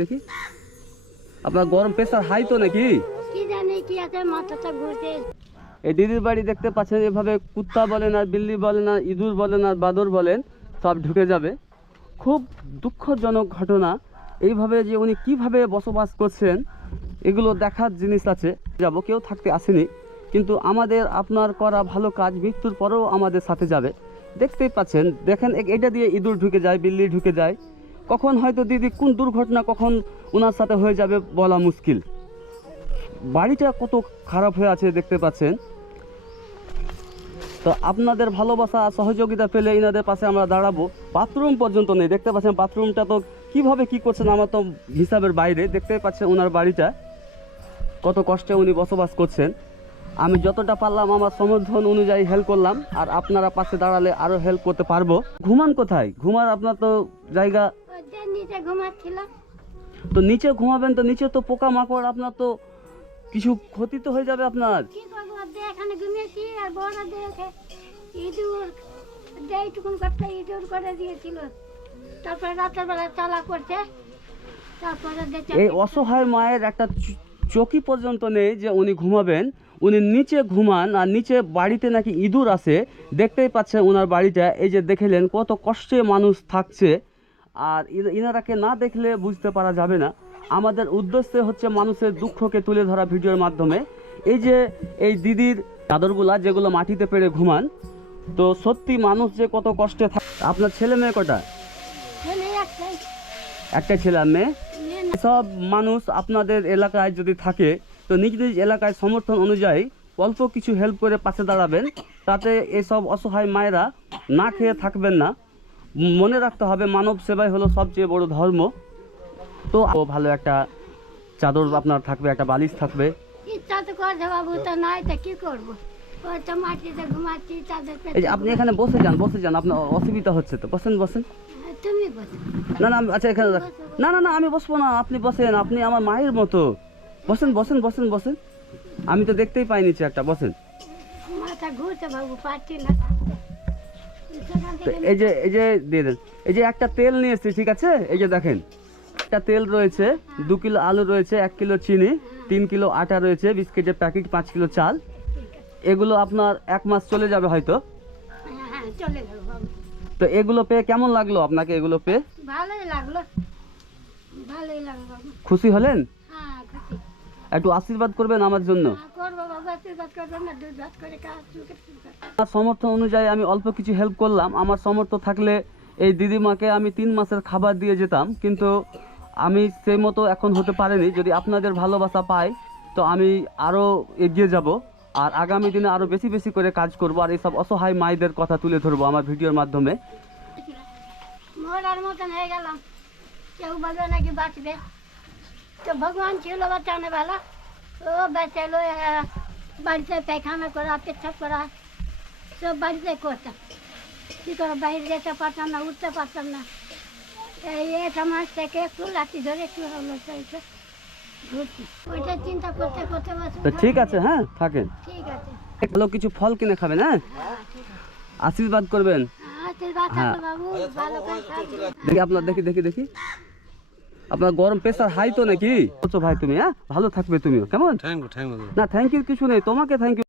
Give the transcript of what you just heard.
দেখি আপনার গরম প্রেসার হাই তো নাকি? এই দিদির বাড়ি দেখতে পাচ্ছেন, এভাবে কুত্তা বলেন আর বিল্লি বলেন আর ইঁদুর বলেন আর বাদর বলেন সব ঢুকে যাবে। খুব দুঃখজনক ঘটনা। এইভাবে যে উনি কিভাবে বসবাস করছেন এগুলো দেখার জিনিস আছে। যাব কেউ থাকতে আসেনি, কিন্তু আমাদের আপনার করা ভালো কাজ মৃত্যুর পরেও আমাদের সাথে যাবে। দেখতেই পাচ্ছেন, দেখেন এটা দিয়ে ইঁদুর ঢুকে যায়, বিল্লি ঢুকে যায়। কখন হয়তো দিদি কোন দুর্ঘটনা কখন ওনার সাথে হয়ে যাবে বলা মুশকিল। বাড়িটা কত খারাপ হয়ে আছে দেখতে পাচ্ছেন। তো আপনাদের ভালোবাসা সহযোগিতা পেলে এনাদের পাশে আমরা দাঁড়াবো। বাথরুম পর্যন্ত নেই, দেখতে পাচ্ছেন বাথরুমটা তো কিভাবে কি করছেন আমার তো হিসাবের বাইরে। দেখতে পাচ্ছেন ওনার বাড়িটা কত কষ্টে উনি বসবাস করছেন। আমি যতটা পারলাম আমার সমর্থন অনুযায়ী হেল্প করলাম, আর আপনারা পাশে দাঁড়ালে আরো হেল্প করতে পারবো। ঘুমান কোথায়? ঘুমার আপনার তো জায়গা তো নিচে ঘুমাবেন, তো নিচে তো পোকা মাকড়, আপনার তো কিছু ক্ষতি তো হয়ে যাবে আপনার। এই অসহায় মায়ের একটা চৌকি পর্যন্ত নেই যে উনি ঘুমাবেন। উনি নিচে ঘুমান, আর নিচে বাড়িতে নাকি ইঁদুর আসে। দেখতেই পাচ্ছেন ওনার বাড়িটা, এই যে দেখলেন কত কষ্টে মানুষ থাকছে। আর ইনারাকে না দেখলে বুঝতে পারা যাবে না। আমাদের উদ্দেশ্য হচ্ছে মানুষের দুঃখকে তুলে ধরা ভিডিওর মাধ্যমে। এই যে এই দিদির চাদরগুলা যেগুলো মাটিতে পেড়ে ঘুমান, তো সত্যি মানুষ যে কত কষ্টে থাকে। আপনার ছেলে মেয়ে কটা? একটা ছেলে আর মেয়ে। সব মানুষ আপনাদের এলাকায় যদি থাকে তো নিজ নিজ এলাকায় সমর্থন অনুযায়ী অল্প কিছু হেল্প করে পাশে দাঁড়াবেন, তাতে এসব অসহায় মায়েরা না খেয়ে থাকবেন না। মনে রাখতে হবে মানব সেবাই হলো সবচেয়ে বড় ধর্ম। তো ভালো একটা চাদর আপনার থাকবে, একটা বালিশ থাকবে। এই যে আপনি এখানে বসে যান, আপনার অসুবিধা হচ্ছে তো বসেন। না না আচ্ছা এখানে না না না আমি বসবো না, আপনি বসেন। আপনি আমার মায়ের মতো। বসেন। আমি তো দেখতেই পাইনি একটা, বসেন। এই যে দিয়ে দেন। এই যে একটা তেল নিয়ে এসেছি, ঠিক আছে? এই যে দেখেন একটা তেল রয়েছে, 2 কিলো আলু রয়েছে, 1 কিলো চিনি, 3 কিলো আটা রয়েছে, বিস্কিটের প্যাকেট, 5 কিলো চাল। এগুলো আপনার 1 মাস চলে যাবে হয়তো। তো এগুলো পেয়ে কেমন লাগলো আপনাকে? এগুলো পেয়ে ভালোই লাগলো। খুশি হলেন? একটু আশীর্বাদ করবেন আমার জন্য। আমার সমর্থন অনুযায়ী আমি অল্প কিছু হেল্প করলাম। আমার সমর্থ থাকলে এই দিদিমাকে আমি 3 মাসের খাবার দিয়ে যেতাম, কিন্তু আমি সেই মতো এখন হতে পারিনি। যদি আপনাদের ভালোবাসা পাই তো আমি আরও এগিয়ে যাব, আর আগামী দিনে আরও বেশি করে কাজ করব, আর এইসব অসহায় মায়েদের কথা তুলে ধরবো আমার ভিডিওর মাধ্যমে। কেউ বলবে নাকি বাঁচবে, তো ভগবান ছিল বাঁচানো বেলা। ও বেঁচেলো, বাড়িতে পায়খানা করা, পেচ্ছাপ করা সব বাড়িতে করতাম। কী করে বাইরে যেতে পারতাম না, উঠতে পারতাম না। এই সমাজ থেকে একটু লাঠি ধরে একটু হলো ঘুরছি। ওইটা চিন্তা করতে ঠিক আছে। হ্যাঁ থাকেন, ঠিক আছে। ভালো কিছু ফল কিনে খাবেন। হ্যাঁ আশীর্বাদ করবেন। হ্যাঁ দেখি আপনার, দেখি আপনার গরম প্রেসার হাই তো নাকি? ভাই তুমি, হ্যাঁ ভালো থাকবে তুমিও। কেমন? না থ্যাংক ইউ কিছু নেই, তোমাকে থ্যাংক ইউ।